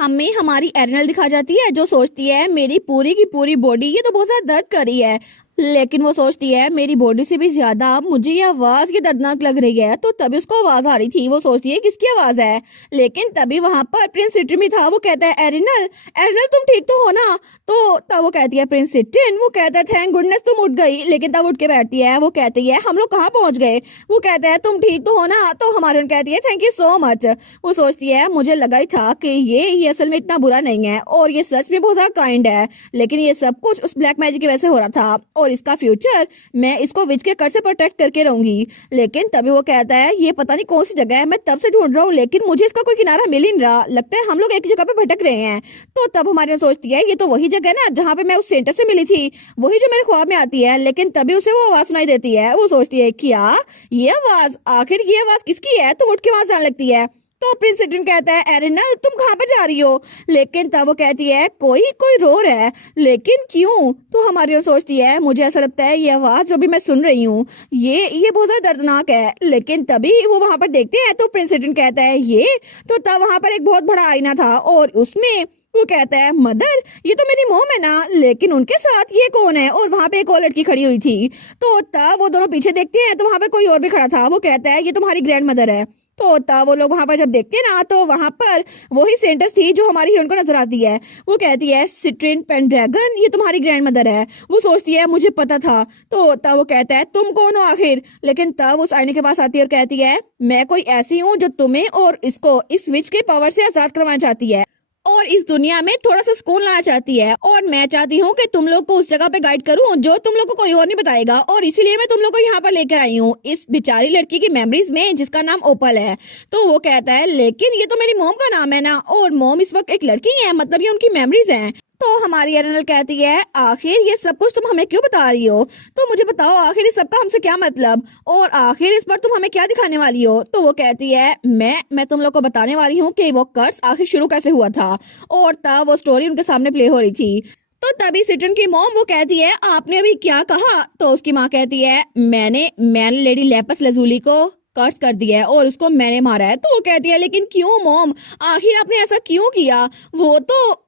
हमें हमारी एरिनल दिखा जाती है जो सोचती है मेरी पूरी की पूरी बॉडी ये तो बहुत ज्यादा दर्द कर रही है। लेकिन वो सोचती है मेरी बॉडी से भी ज्यादा मुझे ये आवाज की दर्दनाक लग रही है। तो तभी उसको आवाज आ रही थी, वो सोचती है किसकी आवाज है। लेकिन तभी वहां पर प्रिंस सिट्रिन भी था। वो कहता है एरिनल, एरिनल तुम ठीक तो हो ना। तो तब वो कहती है प्रिंस सिट्रिन, वो कहता है थैंक गुडनेस तुम उठ गई। लेकिन तब उठ के बैठती है, वो कहती है हम लोग कहाँ पहुंच गए। वो कहता है तुम ठीक तो हो ना। तो हमारे कहती है थैंक यू सो मच। वो सोचती है मुझे लगा ही था कि ये असल में इतना बुरा नहीं है और ये सच में बहुत ज्यादा काइंड है। लेकिन ये सब कुछ उस ब्लैक मैजिक की वजह से हो रहा था और इसका फ्यूचर मैं इसको विच के कर से प्रोटेक्ट करके रहूंगी। लेकिन तभी वो कहता है ये पता नहीं कौन सी जगह है, मैं तब से ढूंढ रहा हूँ लेकिन मुझे इसका कोई किनारा मिल ही नहीं रहा। लगता है हम लोग एक ही जगह पे भटक रहे हैं। तो तब हमारी सोचती है ये तो वही जगह है ना जहाँ पे मैं उस सेंटर से मिली थी, वही जो मेरे ख्वाब में आती है। लेकिन तभी उसे वो आवाज सुनाई देती है। वो सोचती है क्या ये आवाज, आखिर ये आवाज किसकी है। तो उठ के वहां से आने लगती है। तो प्रिंस सिट्रिन कहता है एरिनल तुम कहाँ पर जा रही हो। लेकिन तब वो कहती है कोई कोई रो रहा है, लेकिन क्यों। तो हमारी सोचती है मुझे ऐसा लगता है ये आवाज जो भी मैं सुन रही हूँ ये बहुत ज्यादा दर्दनाक है। लेकिन तभी वो वहां पर देखते हैं तो प्रिंस सिट्रिन कहता है ये। तो तब वहां पर एक बहुत बड़ा आईना था और उसमें वो कहता है मदर ये तो मेरी मोम है ना, लेकिन उनके साथ ये कौन है। और वहां पे एक और लड़की खड़ी हुई थी। तो तब वो दोनों पीछे देखते हैं तो वहां पे कोई और भी खड़ा था। वो कहता है ये तुम्हारी ग्रैंड मदर है। तो तब वो लोग वहां पर जब देखते हैं ना तो वहां पर वही सेंटेंस थी जो हमारी हीरोइन को नजर आती है। वो कहती है सिट्रिन पेंड्रैगन ये तुम्हारी ग्रैंड मदर है। वो सोचती है मुझे पता था। तो तब वो कहता है तुम कौन हो आखिर। लेकिन तब उस आईने के पास आती है और कहती है मैं कोई ऐसी हूँ जो तुम्हें और इसको इस विच के पावर से आजाद करवाना चाहती है और इस दुनिया में थोड़ा सा सुकून लाना चाहती है। और मैं चाहती हूँ कि तुम लोग को उस जगह पे गाइड करूँ जो तुम लोग को कोई और नहीं बताएगा। और इसीलिए मैं तुम लोग को यहाँ पर लेकर आई हूँ इस बेचारी लड़की की मेमोरीज में जिसका नाम ओपल है। तो वो कहता है लेकिन ये तो मेरी मोम का नाम है ना, और मोम इस वक्त एक लड़की है, मतलब ये उनकी मेमोरीज हैं। तो हमारी एरिनल कहती है आखिर ये सब कुछ तुम हमें क्यों बता रही हो। तो मुझे बताओ आखिर इस सब का हमसे क्या मतलब और आखिर इस पर तुम हमें क्या दिखाने वाली हो। तो वो कहती है मैं तुम लोग को बताने वाली हूँ कि वो कर्स आखिर शुरू कैसे हुआ था। और तब वो स्टोरी उनके सामने प्ले हो रही थी। तो तभी सिट्रिन की मॉम वो कहती है आपने अभी क्या कहा। तो उसकी माँ कहती है मैंने लेडी लेपस लजूली को कर्स कर दिया है और उसको मैंने मारा है। तो वो कहती है लेकिन क्यों मॉम, आखिर आपने ऐसा क्यों किया।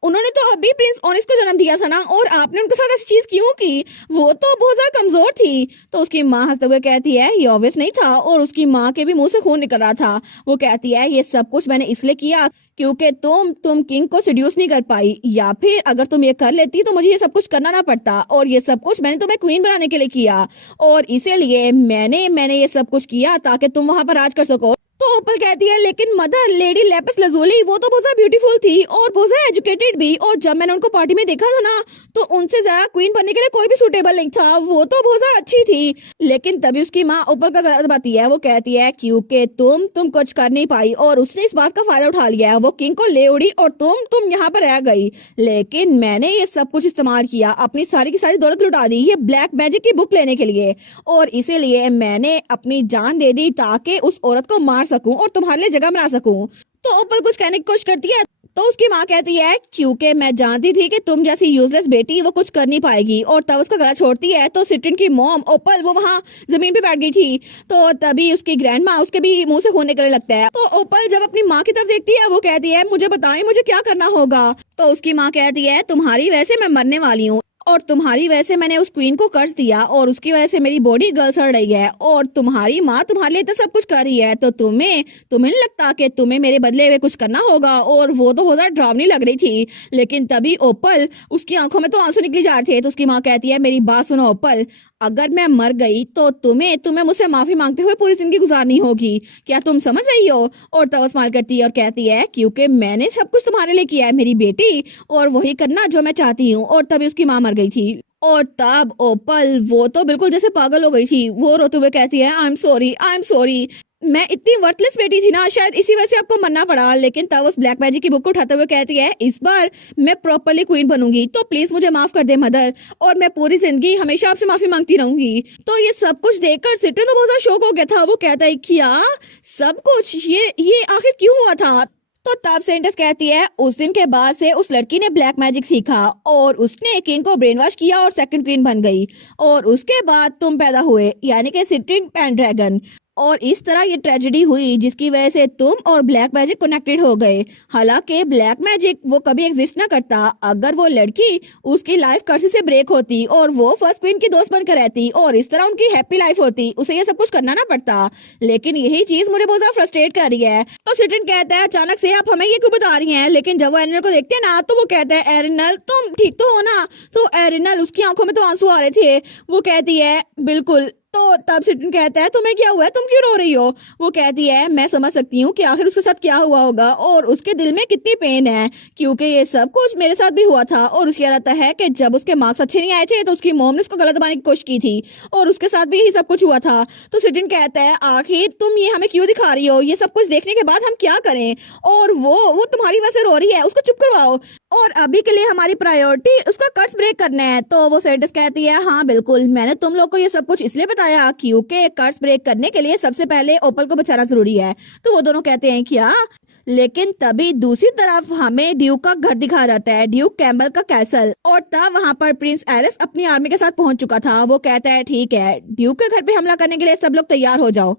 उन्होंने तो अभी प्रिंस ओनिस को जन्म दिया था ना, और आपने उनके साथ ऐसी चीज क्यों की, वो तो बहुत ज्यादा कमजोर थी। तो उसकी माँ हंसते हुए कहती है ये ऑब्वियस नहीं था और उसकी माँ के भी मुंह से खून निकल रहा था। वो कहती है ये सब कुछ मैंने इसलिए किया क्योंकि तुम किंग को सेड्यूस नहीं कर पाई, या फिर अगर तुम ये कर लेती तो मुझे ये सब कुछ करना ना पड़ता, और ये सब कुछ मैंने तुम्हें क्वीन बनाने के लिए किया और इसीलिए मैंने ये सब कुछ किया ताकि तुम वहां पर राज कर सको। तो ओपल कहती है लेकिन मदर लेडी लेपिस लजोली वो तो बहुत ज्यादा ब्यूटीफुल थी और बहुत ज्यादा एजुकेटेड भी, और जब मैंने उनको पार्टी में देखा था ना तो उनसे ज्यादा क्वीन बनने के लिए कोई भी सूटेबल नहीं था, वो तो बहुत ज्यादा अच्छी थी। लेकिन तभी उसकी माँ ओपल का गला दबाती है। वो कहती है क्योंकि तुम कुछ कर नहीं पाई और उसने इस बात का फायदा उठा लिया, वो किंग को ले उड़ी और तुम यहाँ पर रह गई। लेकिन मैंने ये सब कुछ इस्तेमाल किया, अपनी सारी की सारी दौलत लुटा दी ये ब्लैक मैजिक की बुक लेने के लिए, और इसीलिए मैंने अपनी जान दे दी ताकि उस औरत को मार सकूं और तुम्हारे लिए जगह बना सकूं। तो ओपल कुछ कहने की कोशिश करती है तो उसकी माँ कहती है क्योंकि मैं जानती थी कि तुम जैसी यूजलेस बेटी वो कुछ कर नहीं पाएगी, और तब उसका गला छोड़ती है। तो सिट्रिन की मॉम ओपल वो वहाँ जमीन पे बैठ गई थी। तो तभी उसकी ग्रैंड माँ उसके भी मुंह से खून निकलने लगता है। तो ओपल जब अपनी माँ की तरफ देखती है वो कहती है मुझे बताएं मुझे क्या करना होगा। तो उसकी माँ कहती है तुम्हारी वजह से मैं मरने वाली हूँ और तुम्हारी वजह से मैंने उस क्वीन को कर्ज दिया और उसकी वजह से मेरी बॉडी गल सड़ रही है, और तुम्हारी माँ तुम्हारे लिए तो सब कुछ कर रही है, तो तुम्हें नहीं लगता कि तुम्हें मेरे बदले में कुछ करना होगा। और वो तो बहुत ज्यादा डरावनी लग रही थी। लेकिन तभी ओपल उसकी आंखों में तो आंसू निकली जा रहे थे। तो उसकी माँ कहती है मेरी बात सुनो ओपल, अगर मैं मर गई तो तुम्हें मुझसे माफी मांगते हुए पूरी जिंदगी गुजारनी होगी, क्या तुम समझ रही हो। और तब स्माइल करती है और कहती है क्योंकि मैंने सब कुछ तुम्हारे लिए किया है मेरी बेटी, और वही करना जो मैं चाहती हूँ। और तभी उसकी माँ मर गई थी। और तब ओपल वो तो बिल्कुल जैसे पागल हो गई थी। वो रोते हुए कहती है आई एम सॉरी, मैं इतनी वर्थलेस बेटी थी ना, शायद इसी वजह से आपको मरना पड़ा। लेकिन तब उस ब्लैक मैजिक की बुक को उठाते हुए कहती है इस बार मैं प्रॉपरली क्वीन बनूंगी, तो प्लीज मुझे माफ कर दे मदर, और मैं पूरी जिंदगी हमेशा आपसे माफी मांगती रहूंगी। तो ये सब कुछ देखकर सिट्रिन तो बहुत ज्यादा शौक हो गया था। वो कहता है क्या सब कुछ ये आखिर क्यों हुआ था। तो तब सेंटस कहती है उस दिन के बाद से उस लड़की ने ब्लैक मैजिक सीखा और उसने किंग को ब्रेन वॉश किया और सेकंड क्वीन बन गई, और उसके बाद तुम पैदा हुए यानी कि सिट्रिन पेंड्रैगन। और इस तरह ये ट्रेजेडी हुई जिसकी वजह से तुम और ब्लैक मैजिक कनेक्टेड हो गए। हालांकि ब्लैक मैजिक वो कभी एग्जिस्ट ना करता अगर वो लड़की उसकी लाइफ कर्सी से ब्रेक होती और वो फर्स्ट क्वीन की दोस्त बनकर रहती और इस तरह उनकी हैप्पी लाइफ होती, उसे ये सब कुछ करना ना पड़ता। लेकिन यही चीज मुझे बहुत ज्यादा फ्रस्ट्रेट कर रही है। तो सिटिन कहता है अचानक से आप हमें ये क्यों बता रही हैं, लेकिन जब वो एरिनल को देखते हैं ना तो वो कहता है एरिनल तुम ठीक तो हो ना। तो एरिनल उसकी आंखों में तो आंसू आ रहे थे। वो कहती है बिल्कुल। तो तब सिटिन कहता है तुम्हें क्या हुआ है, तुम क्यों रो रही हो। वो कहती है मैं समझ सकती हूँ कि आखिर उसके साथ क्या हुआ होगा और उसके दिल में कितनी पेन है, क्योंकि ये सब कुछ मेरे साथ भी हुआ था। और उसकी रहता है कि जब उसके मार्क्स अच्छे नहीं आए थे तो उसकी मॉम ने उसको गलत बनाने की कोशिश की थी और उसके साथ भी यही सब कुछ हुआ था। तो सिटिन कहता है आखिर तुम ये हमें क्यों दिखा रही हो, ये सब कुछ देखने के बाद हम क्या करें। और वो तुम्हारी वजह से रो रही है, उसको चुप करवाओ। और अभी के लिए हमारी प्रायोरिटी उसका कर्ज ब्रेक करना है। तो वो सेंटेंस कहती है हाँ बिल्कुल, मैंने तुम लोग को ये सब कुछ इसलिए बताया क्योंकि कर्ज ब्रेक करने के लिए सबसे पहले ओपल को बचाना जरूरी है। तो वो दोनों कहते हैं क्या। लेकिन तभी दूसरी तरफ हमें ड्यूक का घर दिखाया जाता है, ड्यूक कैम्बल का कैसल। और तब वहाँ पर प्रिंस एलेक्स अपनी आर्मी के साथ पहुंच चुका था। वो कहता है ठीक है, ड्यूक के घर पे हमला करने के लिए सब लोग तैयार हो जाओ।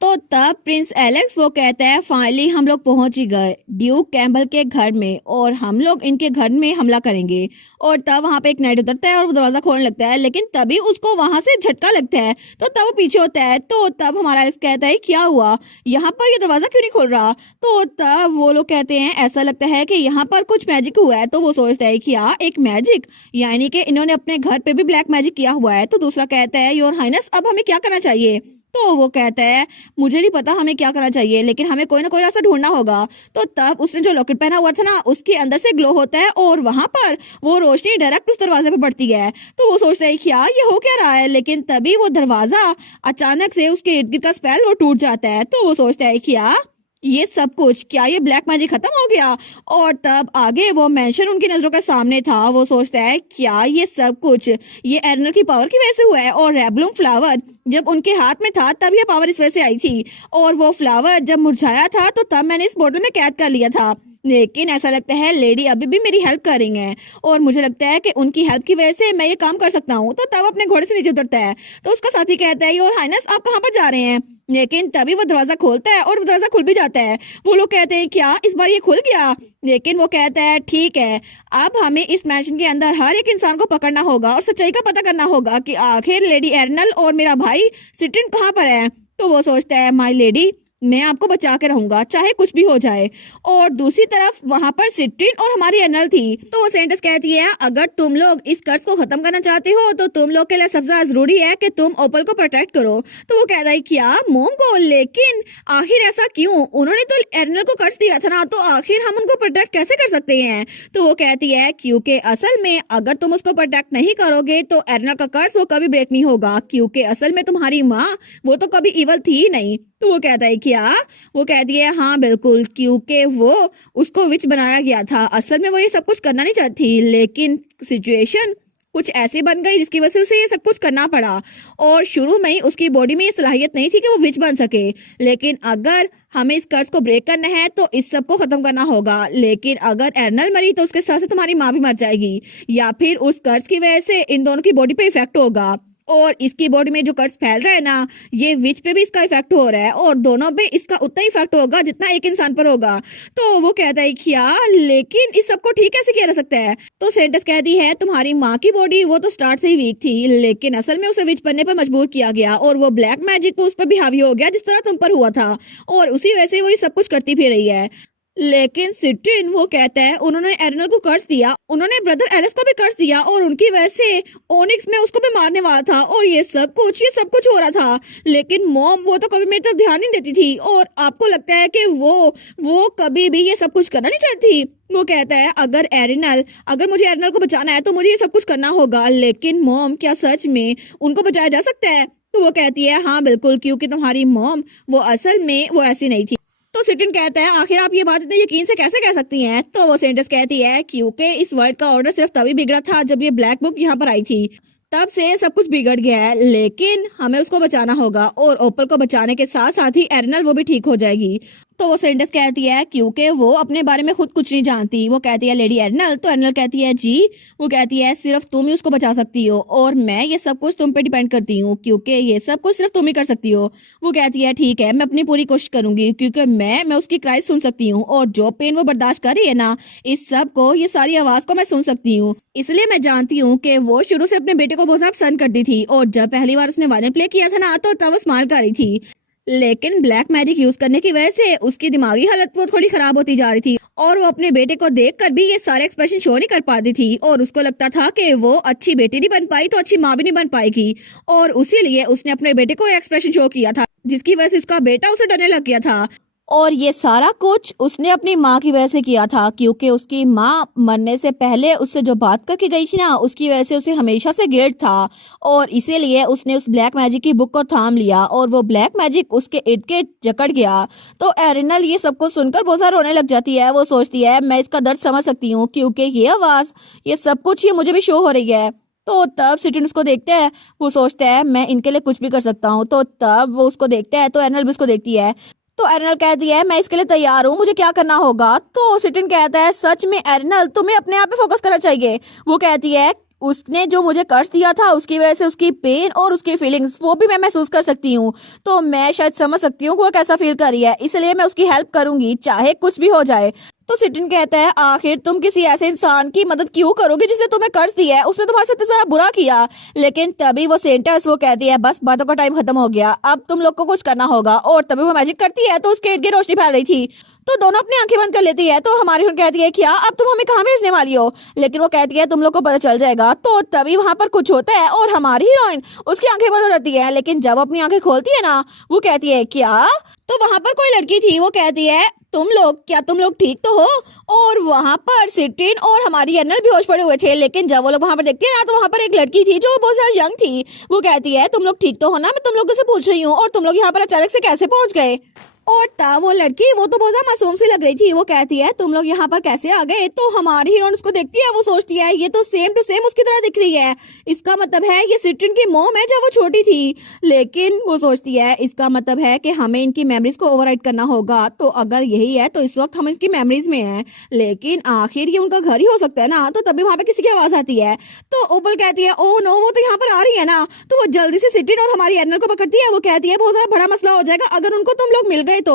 तो तब प्रिंस एलेक्स वो कहता है फाइनली हम लोग पहुंच ही गए ड्यूक कैम्बल के घर में और हम लोग इनके घर में हमला करेंगे। और तब वहां पे एक नाइट उतरता है और वो दरवाजा खोलने लगता है, लेकिन तभी उसको वहां से झटका लगता है। तो तब वो पीछे होता है। तो तब हमारा एलेक्स कहता है क्या हुआ, यहाँ पर ये दरवाजा क्यों नहीं खोल रहा। तो तब वो लोग कहते हैं ऐसा लगता है कि यहाँ पर कुछ मैजिक हुआ है। तो वो सोचता है क्या एक मैजिक, यानी कि इन्होंने अपने घर पे भी ब्लैक मैजिक किया हुआ है। तो दूसरा कहता है योर हाइनेस अब हमें क्या करना चाहिए। तो वो कहता है मुझे नहीं पता हमें क्या करना चाहिए, लेकिन हमें कोई ना कोई रास्ता ढूंढना होगा। तो तब उसने जो लॉकेट पहना हुआ था ना उसके अंदर से ग्लो होता है और वहां पर वो रोशनी डायरेक्ट उस दरवाजे पे पड़ती है। तो वो सोचता है क्या ये हो क्या रहा है, लेकिन तभी वो दरवाजा अचानक से उसके इर्द गिर्द का स्पेल वो टूट जाता है। तो वो सोचता है क्या ये सब कुछ, क्या ये ब्लैक मैजिक खत्म हो गया। और तब आगे वो मेंशन उनकी नजरों के सामने था। वो सोचता है क्या ये सब कुछ ये एरिनल की पावर की वजह से हुआ है। और रेबलूम फ्लावर जब उनके हाथ में था तब ये पावर इस वजह से आई थी, और वो फ्लावर जब मुरझाया था तो तब मैंने इस बोतल में कैद कर लिया था। लेकिन ऐसा लगता है लेडी अभी भी मेरी हेल्प कर रही हैं और मुझे लगता है कि उनकी हेल्प की वजह से मैं ये काम कर सकता हूँ। तो तब अपने घोड़े से नीचे उतरता है। तो उसका साथी कहता है योर हाइनेस आप कहाँ पर जा रहे हैं। लेकिन तभी वो दरवाजा खोलता है और वो दरवाजा खुल भी जाता है। वो लोग कहते हैं क्या इस बार ये खुल गया। लेकिन वो कहता है ठीक है, अब हमें इस मैंशन के अंदर हर एक इंसान को पकड़ना होगा और सच्चाई का पता करना होगा कि आखिर लेडी एरिनल और मेरा भाई सिटिन कहाँ पर है। तो वो सोचता है माय लेडी मैं आपको बचा के रहूंगा चाहे कुछ भी हो जाए। और दूसरी तरफ वहां पर सिट्रिन और हमारी एरिनल थी। तो वो सेंटेंस कहती है अगर तुम लोग इस कर्ज को खत्म करना चाहते हो तो तुम लोग के लिए सबसे ज्यादा जरूरी है कि तुम ओपल को प्रोटेक्ट करो। तो वो कहता है क्या मोम को, लेकिन आखिर ऐसा क्यों, उन्होंने तो एरिनल को कर्ज दिया था ना, तो आखिर हम उनको प्रोटेक्ट कैसे कर सकते हैं। तो वो कहती है क्योंकि असल में अगर तुम उसको प्रोटेक्ट नहीं करोगे तो एरिनल का कर्ज वो कभी ब्रेक नहीं होगा, क्योंकि असल में तुम्हारी माँ वो तो कभी इवल थी ही नहीं। तो वो कहता है क्या, वो कहती है हाँ बिल्कुल, क्योंकि वो उसको विच बनाया गया था। असल में वो ये सब कुछ करना नहीं चाहती, लेकिन सिचुएशन कुछ ऐसी बन गई जिसकी वजह से उसे ये सब कुछ करना पड़ा। और शुरू में ही उसकी बॉडी में ये सलाहियत नहीं थी कि वो विच बन सके, लेकिन अगर हमें इस कर्ज को ब्रेक करना है तो इस सब को खत्म करना होगा। लेकिन अगर एरिनल मरी तो उसके साथ साथ तुम्हारी माँ भी मर जाएगी, या फिर उस कर्ज की वजह से इन दोनों की बॉडी पे इफेक्ट होगा। और इसकी बॉडी में जो कर्ज फैल रहा है ना, ये विच पे भी इसका इफेक्ट हो रहा है और दोनों पे इसका उतना ही इफेक्ट होगा जितना एक इंसान पर होगा। तो वो कहता है क्या, लेकिन इस सबको ठीक कैसे किया जा सकता है। तो सेंटेंस कहती है तुम्हारी माँ की बॉडी वो तो स्टार्ट से ही वीक थी, लेकिन असल में उसे विच बनने पर मजबूर किया गया और वो ब्लैक मैजिक उस पर भी हावी हो गया जिस तरह तुम पर हुआ था, और उसी वजह से वो ये सब कुछ करती फिर रही है। लेकिन सिट्रिन वो कहता है उन्होंने एरिनल को कर्ज दिया, उन्होंने ब्रदर एलिस को भी कर्ज दिया और उनकी वजह से ओनिक्स में उसको भी मारने वाला था और ये सब कुछ हो रहा था। लेकिन मॉम वो तो कभी मेरी तरफ ध्यान नहीं देती थी और आपको लगता है कि वो कभी भी ये सब कुछ करना नहीं चाहती। वो कहता है अगर मुझे एरिनल को बचाना है तो मुझे ये सब कुछ करना होगा, लेकिन मॉम क्या सच में उनको बचाया जा सकता है। तो वो कहती है हाँ बिल्कुल, क्योंकि तुम्हारी मॉम वो असल में वो ऐसी नहीं थी। तो सिटिन कहता है आखिर आप ये बात इतने यकीन से कैसे कह सकती हैं। तो वो सेंटेंस कहती है क्योंकि इस वर्ल्ड का ऑर्डर सिर्फ तभी बिगड़ा था जब ये ब्लैक बुक यहाँ पर आई थी, तब से सब कुछ बिगड़ गया है, लेकिन हमें उसको बचाना होगा और ओपल को बचाने के साथ साथ ही एरिनल वो भी ठीक हो जाएगी। तो वो सेंटेंस कहती है क्योंकि वो अपने बारे में खुद कुछ नहीं जानती। वो कहती है लेडी एर्नल। तो एर्नल कहती है जी। वो कहती है सिर्फ तुम ही उसको बचा सकती हो और मैं ये सब कुछ तुम पे डिपेंड करती हूँ क्योंकि ये सब कुछ सिर्फ तुम ही कर सकती हो। वो कहती है ठीक है, मैं अपनी पूरी कोशिश करूंगी क्योंकि मैं उसकी क्राई सुन सकती हूँ और जो पेन वो बर्दाश्त कर रही है ना, इस सब को, ये सारी आवाज को मैं सुन सकती हूँ। इसलिए मैं जानती हूँ कि वो शुरू से अपने बेटे को बहुत ज्यादा पसंद करती थी और जब पहली बार उसने वायलिन प्ले किया था ना, तो तब वो स्माइल कर रही थी। लेकिन ब्लैक मैजिक यूज करने की वजह से उसकी दिमागी हालत वो थोड़ी खराब होती जा रही थी और वो अपने बेटे को देखकर भी ये सारे एक्सप्रेशन शो नहीं कर पाती थी और उसको लगता था कि वो अच्छी बेटी नहीं बन पाई तो अच्छी माँ भी नहीं बन पाएगी और उसी लिए उसने अपने बेटे को एक्सप्रेशन शो किया था जिसकी वजह से उसका बेटा उसे डरने लग गया था। और ये सारा कुछ उसने अपनी माँ की वजह से किया था क्योंकि उसकी माँ मरने से पहले उससे जो बात करके गई थी ना, उसकी वजह से उसे हमेशा से गिल्ट था और इसीलिए उसने उस ब्लैक मैजिक की बुक को थाम लिया और वो ब्लैक मैजिक उसके इर्द गिर्द जकड़ गया। तो एरिनल ये सब कुछ सुनकर बहुत सारा रोने लग जाती है। वो सोचती है मैं इसका दर्द समझ सकती हूँ क्योंकि ये आवाज, ये सब कुछ ये मुझे भी शो हो रही है। तो तब सिटिन उसको देखते हैं। वो सोचता है मैं इनके लिए कुछ भी कर सकता हूँ। तो तब वो उसको देखते हैं तो एरिनल भी उसको देखती है। तो एरिनल कहती है मैं इसके लिए तैयार हूँ, मुझे क्या करना होगा। तो सिटिन कहता है सच में एरिनल तुम्हें अपने आप पे फोकस करना चाहिए। वो कहती है उसने जो मुझे कर्ज दिया था उसकी वजह से उसकी पेन और उसकी फीलिंग्स वो भी मैं महसूस कर सकती हूँ, तो मैं शायद समझ सकती हूँ वो कैसा फील कर रही है, इसलिए मैं उसकी हेल्प करूंगी चाहे कुछ भी हो जाए। तो सिटिन कहता है आखिर तुम किसी ऐसे इंसान की मदद क्यों करोगे जिसने तुम्हें कर्ज दिया है, उसने तुम्हारे साथ इतना बुरा किया। लेकिन तभी वो सेंटर्स वो कहती है बस बातों का टाइम खत्म हो गया, अब तुम लोग को कुछ करना होगा। और तभी वो मैजिक करती है तो उसके इर्द गिर्द रोशनी फैल रही थी। तो दोनों अपनी आंखें बंद कर लेती है। तो हमारी हीरोइन कहती है क्या अब तुम हमें कहाँ भेजने वाली हो, लेकिन वो कहती है तुम लोग को पता चल जाएगा। तो तभी वहां पर कुछ होता है और हमारी हीरोइन उसकी आंखें बंद हो जाती है, लेकिन जब अपनी आंखें खोलती है ना, वो कहती है क्या। तो वहां पर कोई लड़की थी। वो कहती है तुम लोग, क्या तुम लोग ठीक तो हो। और वहां पर सिटिन और हमारी एर्नल बेहोश पड़े हुए थे, लेकिन जब वो लोग वहां पर देखते हैं ना, तो वहां पर एक लड़की थी जो बहुत ज्यादा यंग थी। वो कहती है तुम लोग ठीक तो हो ना, मैं तुम लोगों से पूछ रही हूँ और तुम लोग यहाँ पर अचानक से कैसे पहुंच गए। और ता वो लड़की, वो तो बहुत ज्यादा मासूम सी लग रही थी। वो कहती है तुम लोग यहाँ पर कैसे आ गए। तो हमारी हीरोइन उसको देखती है। वो सोचती है ये तो सेम टू सेम उसकी तरह दिख रही है, इसका मतलब है ये सिट्रिन की मॉम है जब वो छोटी थी। लेकिन वो सोचती है इसका मतलब है कि हमें इनकी मेमोरीज को ओवरराइट करना होगा। तो अगर यही है तो इस वक्त हम इसकी मेमोरीज में हैं, लेकिन आखिर ये उनका घर ही हो सकता है ना। तो तभी वहां पे किसी की आवाज आती है। तो ओपल कहती है ओ नो, वो तो यहाँ पर आ रही है ना। तो वो जल्दी से सिट्रिन और हमारी एर्नल को पकड़ती है। वो कहती है बहुत ज्यादा बड़ा मसला हो जाएगा अगर उनको तुम लोग मिल गए तो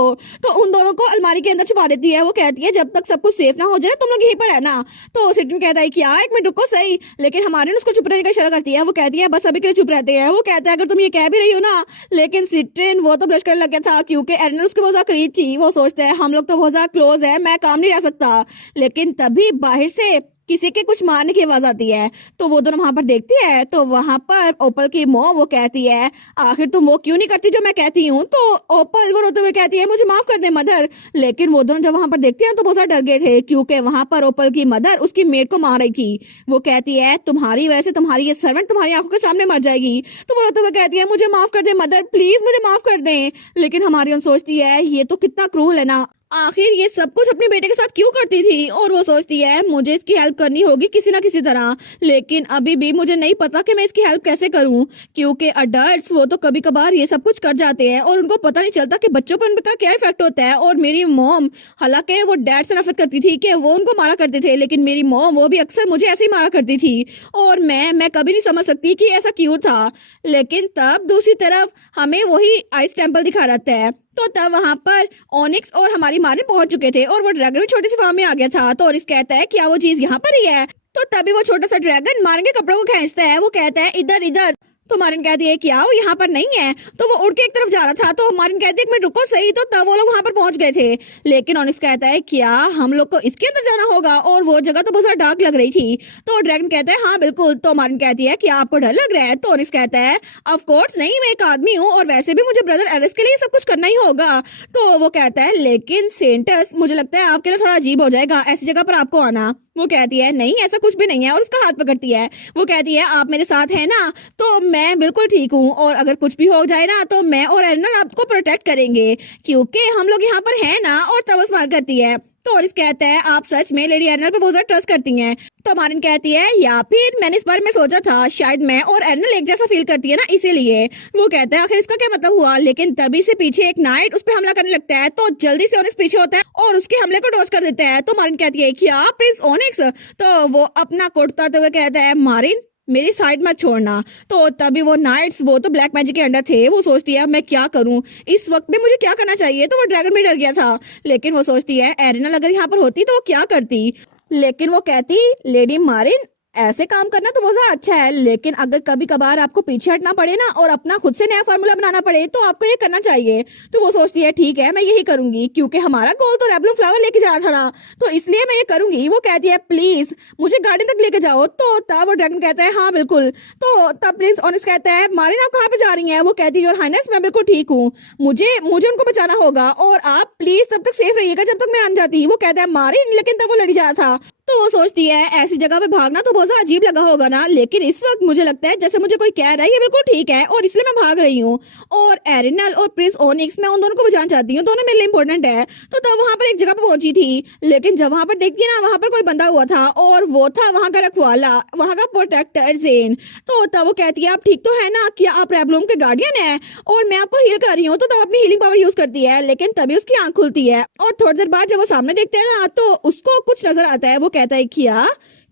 उन दोनों को अलमारी के अंदर छुपा देती है। वो कहती है जब तक सब कुछ सेफ ना हो जाए तुम लोग यहीं पर है ना। तो सिटिन कहता है क्या, एक मिनट रुको सही। लेकिन हमारे उसको चुप रहने का इशारा करती है। वो कहती है बस अभी के लिए चुप रहते हैं। वो कहता है अगर तुम ये कह भी रही हो ना। लेकिन सिट्रिन वो तो ब्रश करने लग गया था क्योंकि एर्नल उसके बहुत ज्यादा करीब थी। वो सोचते हैं हम लोग तो बहुत ज्यादा क्लोज है, मैं काम नहीं रह सकता। लेकिन तभी बाहर से किसी के कुछ मारने की आवाज आती है। तो वो दोनों वहां पर देखती है। तो वहां पर ओपल की मॉम वो कहती है आखिर तुम वो क्यों नहीं करती जो मैं कहती हूँ। तो ओपल वो रोते हुए कहती है मुझे माफ कर दे मदर। लेकिन वो दोनों जब वहां पर देखते हैं तो बहुत ज्यादा डर गए थे क्योंकि वहां पर ओपल की मदर उसकी मेड को मार रही थी। वो कहती है तुम्हारी वजह से तुम्हारी ये सर्वेंट तुम्हारी आंखों के सामने मर जाएगी। तो वो रोते हुए कहती है मुझे माफ कर दे मदर, प्लीज मुझे माफ कर दे। लेकिन हमारी सोचती है ये तो कितना क्रूल है ना, आखिर ये सब कुछ अपने बेटे के साथ क्यों करती थी। और वो सोचती है मुझे इसकी हेल्प करनी होगी किसी ना किसी तरह, लेकिन अभी भी मुझे नहीं पता कि मैं इसकी हेल्प कैसे करूं क्योंकि अडल्ट्स वो तो कभी कभार ये सब कुछ कर जाते हैं और उनको पता नहीं चलता कि बच्चों पर उनका क्या इफेक्ट होता है। और मेरी मॉम, हालांकि वो डैड से नफरत करती थी कि वो उनको मारा करते थे, लेकिन मेरी मॉम वो भी अक्सर मुझे ऐसे ही मारा करती थी और मैं कभी नहीं समझ सकती कि ऐसा क्यों था। लेकिन तब दूसरी तरफ हमें वही आइस टेम्पल दिखा रहता है। तो तब वहां पर ओनिक्स और हमारी मारिन पहुंच चुके थे और वो ड्रैगन भी छोटे से फार्म में आ गया था। तो ओनिक्स कहता है क्या वो चीज यहाँ पर ही है। तो तभी वो छोटा सा ड्रैगन मारिन के कपड़ों को खींचता है। वो कहता है इधर इधर। तो मारिन कहती है क्या वो यहाँ पर नहीं है। तो वो उड़ के एक तरफ जा रहा था। तो मारिन कहती है एक मिनट रुको सही। तो तब वो लोग वहां पर पहुंच गए थे। लेकिन ओनिक्स कहता है क्या हम लोग को इसके अंदर जाना होगा, और वो जगह तो बहुत ज्यादा डार्क लग रही थी। तो ड्रैगन कहता है हाँ बिल्कुल। तो मारिन कहती है क्या आपको डर लग रहा है। तो ओनिक्स कहता है ऑफ कोर्स नहीं, मैं एक आदमी हूँ और वैसे भी मुझे ब्रदर एलिस के लिए सब कुछ करना ही होगा। तो वो कहता है लेकिन सेंटस मुझे लगता है आपके लिए थोड़ा अजीब हो जाएगा ऐसी जगह पर आपको आना। वो कहती है नहीं ऐसा कुछ भी नहीं है और उसका हाथ पकड़ती है। वो कहती है आप मेरे साथ हैं ना। तो मैं बिल्कुल ठीक हूँ और अगर कुछ भी हो जाए ना तो मैं और एर्नल आपको प्रोटेक्ट करेंगे क्योंकि हम लोग यहाँ पर हैं ना। और तब वो स्माइल करती है। तो ऑरिस कहता है आप सच में लेडी एरनल पे बहुत ज्यादा ट्रस्ट करती हैं। तो मारिन कहती है या फिर मैंने इस बारे में सोचा था शायद मैं और एरनल एक जैसा फील करती है ना इसीलिए। वो कहता है आखिर इसका क्या मतलब हुआ, लेकिन तभी से पीछे एक नाइट उस पर हमला करने लगता है तो जल्दी से ओनिक्स पीछे होता है और उसके हमले को डॉज कर देता है। तो मारिन कहती है क्या प्रिंस ओनिक्स? तो वो अपना कोट उतारते हुए कहता है मारिन मेरी साइड मत छोड़ना। तो तभी वो नाइट्स वो तो ब्लैक मैजिक के अंडर थे, वो सोचती है मैं क्या करूं इस वक्त में, मुझे क्या करना चाहिए। तो वो ड्रैगन भी डर गया था, लेकिन वो सोचती है एरिनल अगर यहाँ पर होती तो वो क्या करती। लेकिन वो कहती लेडी मारिन ऐसे काम करना तो बहुत ज्यादा अच्छा है, लेकिन अगर कभी कभार आपको पीछे हटना पड़े ना और अपना खुद से नया फार्मूला बनाना पड़े तो आपको ये करना चाहिए। तो वो सोचती है ठीक है मैं यही करूंगी, क्योंकि हमारा गोल तो रेबलूम फ्लावर लेके जा रहा था ना, तो इसलिए मैं ये करूंगी। वो कहती है प्लीज मुझे गार्डन तक लेके जाओ। तो तब वो ड्रैगन कहता है हाँ बिल्कुल। तो तब प्रिंस ऑनिस कहता है मारिन आप कहाँ पे जा रही हैं? वो कहती है योर हाइनेस मैं बिल्कुल ठीक हूँ, मुझे मुझे उनको बचाना होगा और आप प्लीज तब तक सेफ रहिएगा जब तक मैं आन जाती। वो कहता है मारिन लेकिन तब वो लड़ी जा रहा था। तो वो सोचती है ऐसी जगह पे भागना तो बहुत ज्यादा अजीब लगा होगा ना, लेकिन इस वक्त मुझे लगता है जैसे मुझे कोई कह रहा है ये बिल्कुल ठीक है और इसलिए मैं भाग रही हूँ। और एरिनल और प्रिंस ओनिक्स मैं उन दोनों को बचाना चाहती हूँ, दोनों मेरे लिए इंपॉर्टेंट है। तो तब वहां पर एक जगह पे पहुंची थी, लेकिन जब वहां पर देखती है ना वहां पर कोई बंदा हुआ था और वो था वहां का रखवाला, वहां का प्रोटेक्टर जेन। तो तब वो कहती है आप ठीक तो है ना, क्या आप रेबलूम के गार्डियन है और मैं आपको हील कर रही हूँ। तो तब अपनी हीलिंग पावर यूज करती है, लेकिन तभी उसकी आंख खुलती है और थोड़ी देर बाद जब वो सामने देखते हैं ना तो उसको कुछ नजर आता है। वो कहता है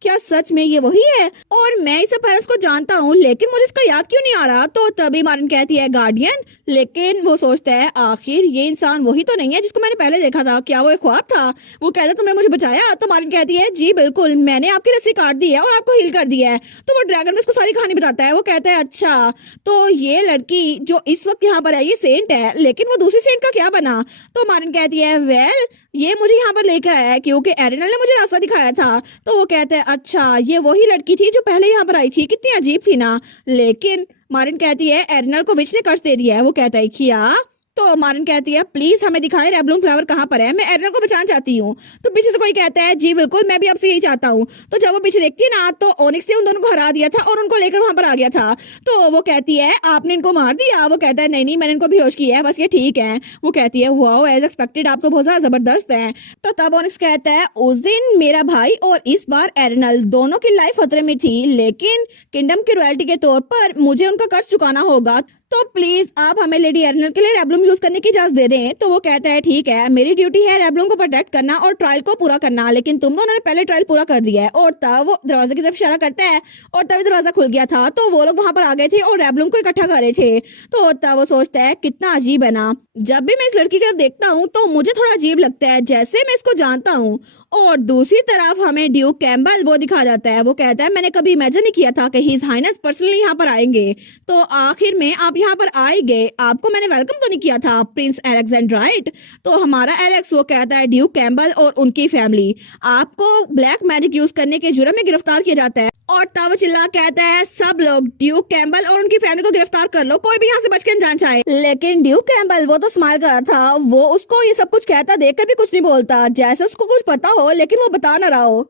क्या सच में ये वही है और मैं इस पेरेंट्स को जानता हूँ, लेकिन मुझे इसका याद क्यों नहीं आ रहा। तो तभी मारिन कहती है गार्डियन, लेकिन वो सोचता है आखिर ये इंसान वही तो नहीं है जिसको मैंने पहले देखा था, क्या वो एक ख्वाब था। वो कहता है तुमने मुझे बचाया। तो मारिन कहती है जी बिल्कुल, मैंने आपकी रस्सी काट दी है और आपको हील कर दिया है। तो वो ड्रैगन में उसको सारी कहानी बताता है। वो कहता है अच्छा तो ये लड़की जो इस वक्त यहाँ पर है ये सेंट है, लेकिन वो दूसरी सेंट का क्या बना। तो मारिन कहती है वेल ये मुझे यहाँ पर लेकर आया है क्योंकि एरिनल ने मुझे रास्ता दिखाया था। तो वो कहता है अच्छा ये वही लड़की थी जो पहले यहाँ पर आई थी, कितनी अजीब थी ना। लेकिन मारिन कहती है एरिनल को विच ने कर्ज दे दिया है। वो कहता है क्या। तो मारिन कहती है प्लीज हमें दिखाएं रेबलूम फ्लावर कहाँ पर है, मैं एरिनल को बचाना चाहती हूँ। तो पीछे से कोई कहता है जी बिल्कुल मैं भी आपसे यही चाहता हूँ। तो जब वो पीछे देखती है ना तो ओनिक्स ने उन दोनों को हरा दिया था और उनको लेकर वहां पर आ गया था। तो वो कहती है आपने इनको मार दिया। वो कहता है नहीं नहीं मैंने इनको बेहोश किया है, बस ये ठीक है। वो कहती है वाओ एज एक्सपेक्टेड आप तो बहुत ज्यादा जबरदस्त हैं। तो तब ओनिक्स कहता है उस दिन मेरा भाई और इस बार एरिनल दोनों की लाइफ खतरे में थी, लेकिन किंगडम की रॉयल्टी के तौर पर मुझे उनका कर्ज चुकाना होगा, तो प्लीज आप हमें लेडी एरिनल के लिए रेबलूम यूज करने की इजाजत दे दें। तो वो कहता है ठीक है मेरी ड्यूटी है रेबलूम को प्रोटेक्ट करना और ट्रायल को पूरा करना, लेकिन तुम दोनों ने पहले ट्रायल पूरा कर दिया है। और तब वो दरवाजे की तरफ इशारा करता है और तभी दरवाजा खुल गया था। तो वो लोग वहां पर आ गए थे और रेबलूम को इकट्ठा कर रहे थे। तो तब वो सोचता है कितना अजीब है ना, जब भी मैं इस लड़की की तरफ देखता हूँ तो मुझे थोड़ा अजीब लगता है जैसे मैं इसको जानता हूँ। और दूसरी तरफ हमें ड्यूक कैम्बल वो दिखा जाता है। वो कहता है मैंने कभी इमेजिन नहीं किया था कि हिज हाइनेस पर्सनली यहाँ पर आएंगे, तो आखिर में आप यहाँ पर आए गए, आपको मैंने वेलकम तो नहीं किया था प्रिंस एलेक्जेंडर राइट। तो हमारा एलेक्स वो कहता है ड्यूक कैम्बल और उनकी फैमिली आपको ब्लैक मैजिक यूज करने के जुर्म में गिरफ्तार किया जाता है। और तब चिल्ला कहता है सब लोग ड्यूक कैम्बल और उनकी फैमिली को गिरफ्तार कर लो, कोई भी यहाँ से बच के जान चाहे। लेकिन ड्यूक कैम्बल वो तो स्माइल कर रहा था, वो उसको ये सब कुछ कहता देखकर भी कुछ नहीं बोलता, जैसे उसको कुछ पता हो लेकिन वो बता ना रहा हो।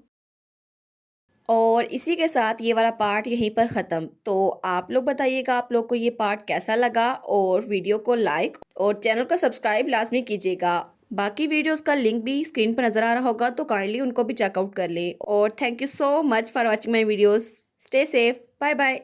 और इसी के साथ ये वाला पार्ट यहीं पर ख़त्म। तो आप लोग बताइएगा आप लोग को ये पार्ट कैसा लगा और वीडियो को लाइक और चैनल को सब्सक्राइब लाजमी कीजिएगा। बाकी वीडियोस का लिंक भी स्क्रीन पर नज़र आ रहा होगा तो काइंडली उनको भी चेकआउट कर ले। और thank you so much for watching my videos. Stay safe, bye bye.